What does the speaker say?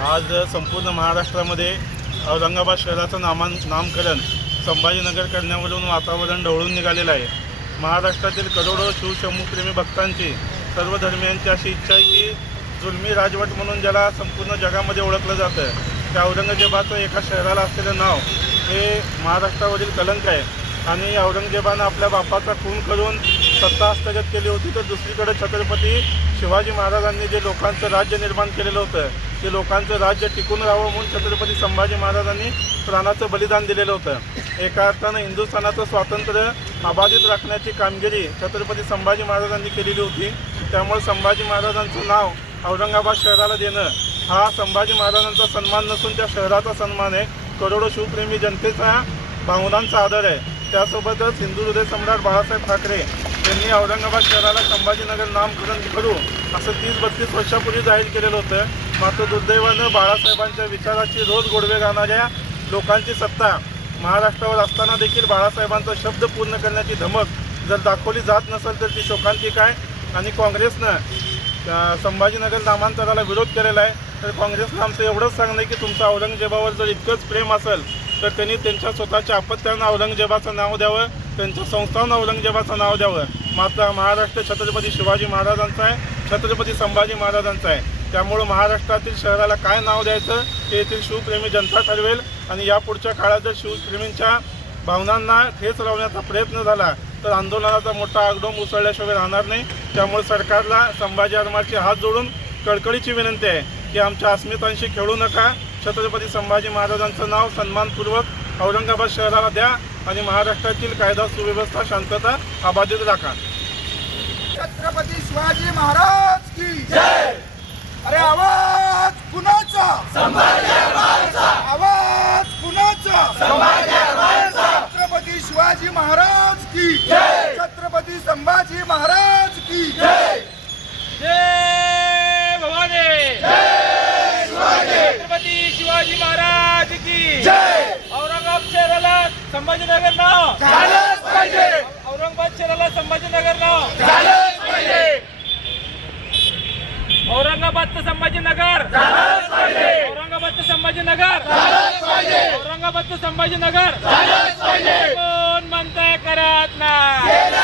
आज संपूर्ण महाराष्ट्रामध्ये औरंगाबाद शहराचं नामान नामकरण संभाजीनगर करण्यावरून वातावरण ढवळून निघालेलं आहे. महाराष्ट्रातील करोडो शिवशंभूप्रेमी भक्तांची सर्व धर्मियांची अशी इच्छा आहे की जुलमी राजवट म्हणून ज्याला संपूर्ण जगामध्ये ओळखलं जातं त्या औरंगजेबाचं एका शहराला असलेलं नाव हे महाराष्ट्रावरील कलंक आहे. आणि औरंगजेबानं आपल्या बापाचा खून करून सत्ता हस्तगत केली होती तर दुसरीकडे छत्रपती शिवाजी महाराजांनी जे लोकांचं राज्य निर्माण केलेलं होतं ते लोकांचं राज्य टिकून राहावं म्हणून छत्रपती संभाजी महाराजांनी प्राणाचं बलिदान दिलेलं होतं. एका अर्थानं हिंदुस्थानाचं स्वातंत्र्य अबाधित राखण्याची कामगिरी छत्रपती संभाजी महाराजांनी केलेली होती. त्यामुळे संभाजी महाराजांचं नाव औरंगाबाद शहराला देणं हा संभाजी महाराजांचा सन्मान नसून त्या शहराचा सन्मान आहे. करोडो शिवप्रेमी जनतेचा भावनांचा आदर आहे. त्यासोबतच हिंदू हृदय सम्राट बाळासाहेब ठाकरे यांनी औरंगाबाद शहराला संभाजीनगर नामकरण करू असं तीस बत्तीस वर्षापूर्वी जाहीर केलेलं होतं. मात्र दुर्दैवानं बाळासाहेबांच्या विचाराची रोज गोडवे गाणाऱ्या लोकांची सत्ता महाराष्ट्रावर असताना देखील बाळासाहेबांचा शब्द पूर्ण करण्याची धमक जर दाखवली जात नसेल तर ती शोकांतिक आहे. आणि काँग्रेसनं संभाजीनगर नामांतराला विरोध केलेला आहे. तर काँग्रेसनं आमचं एवढंच सांगणं आहे की तुमचं औरंगजेबावर जर इतकंच प्रेम असेल तर त्यांनी त्यांच्या स्वतःच्या अपत्यांना औरंगजेबाचं नाव द्यावं त्यांच्या संस्थानं औरंगजेबाचं नाव द्यावं. मात्र महाराष्ट्र छत्रपती शिवाजी महाराजांचा आहे छत्रपती संभाजी महाराजांचा आहे. त्यामुळं महाराष्ट्रातील शहराला काय नाव द्यायचं हे येथील शिवप्रेमी जनता ठरवेल आणि यापुढच्या काळात जर शिवप्रेमींच्या भावनांना ठेच लावण्याचा प्रयत्न झाला तर आंदोलनाचा मोठा आगडोम उसळल्याशिवाय राहणार नाही. त्यामुळे सरकारला संभाजी आरमारचे हात जोडून कळकळीची विनंती आहे की आमच्या अस्मितांशी खेळू नका. छत्रपती संभाजी महाराजांचं नाव सन्मानपूर्वक औरंगाबाद शहराला द्या आणि महाराष्ट्रातील कायदा सुव्यवस्था शांतता अबाधित राखा. छत्रपती शिवाजी महाराज की जय! अरे आवाज कुणाचा? आवाज कुणाचा? छत्रपती शिवाजी महाराज की जय! छत्रपती संभाजी महाराज की जय! जय भवानी! छत्रपती शिवाजी महाराज की जय! औरंगाबाद शहराला संभाजीनगर नाव! झालंच पाहिजे! औरंगाबाद शहराला संभाजीनगर नाव! झालंच पाहिजे! औरंगाबादचं संभाजीनगर. औरंगाबादचं संभाजीनगर. औरंगाबादचं संभाजीनगर. कोण म्हणताय करत नाही?